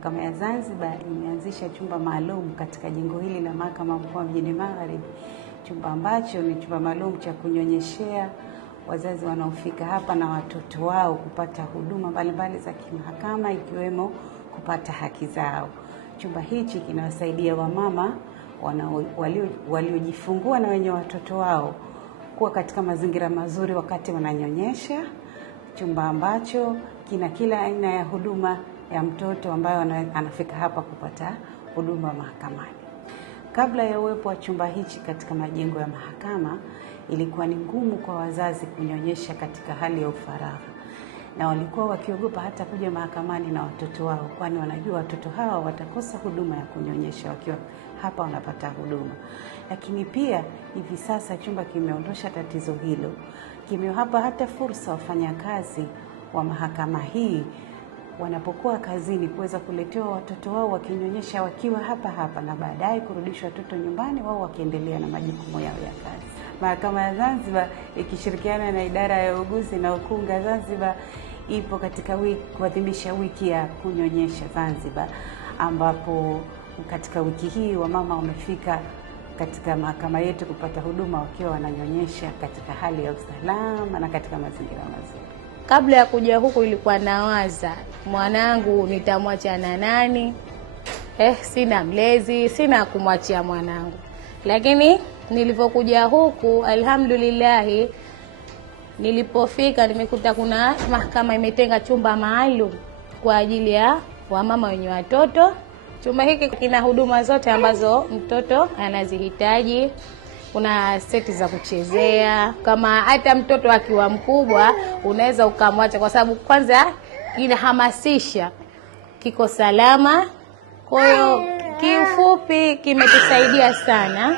Mahakama ya Zanzibar imeanzisha chumba maalum katika jengo hili la Mahakama Mkoa Mjini Magharibi, chumba ambacho ni chumba maalum cha kunyonyeshea wazazi wanaofika hapa na watoto wao kupata huduma mbalimbali za kimahakama, ikiwemo kupata haki zao. Chumba hichi kinawasaidia wamama waliojifungua na wenye watoto wao kuwa katika mazingira mazuri wakati wananyonyesha, chumba ambacho kina kila aina ya huduma ya mtoto ambayo anafika hapa kupata huduma mahakamani. Kabla ya uwepo wa chumba hichi katika majengo ya mahakama, ilikuwa ni ngumu kwa wazazi kunyonyesha katika hali ya ufaragha, na walikuwa wakiogopa hata kuja mahakamani na watoto wao, kwani wanajua watoto hawa watakosa huduma ya kunyonyesha wakiwa hapa wanapata huduma. Lakini pia hivi sasa chumba kimeondosha tatizo hilo, kimewapa hata fursa wafanyakazi wa mahakama hii wanapokuwa kazini kuweza kuletewa watoto wao wakinyonyesha wakiwa hapa na baadaye kurudishwa watoto nyumbani, wao wakiendelea na majukumu yao ya kazi. Mahakama ya Zanzibar ikishirikiana na idara ya uuguzi na ukunga Zanzibar ipo katika kuadhimisha wiki ya kunyonyesha Zanzibar, ambapo katika wiki hii wamama wamefika katika mahakama yetu kupata huduma wakiwa wananyonyesha katika hali ya usalama na katika mazingira mazuri. Kabla ya kuja huku ilikuwa nawaza mwanangu nitamwacha na nani? Sina mlezi, sina kumwachia mwanangu. Lakini nilipokuja huku alhamdulillah, nilipofika nimekuta kuna mahakama imetenga chumba maalum kwa ajili ya wamama wenye watoto. Chumba hiki kina huduma zote ambazo mtoto anazihitaji. Kuna seti za kuchezea, kama hata mtoto akiwa mkubwa unaweza ukamwacha, kwa sababu kwanza inahamasisha, kiko salama. Kwa hiyo kiufupi kimetusaidia sana.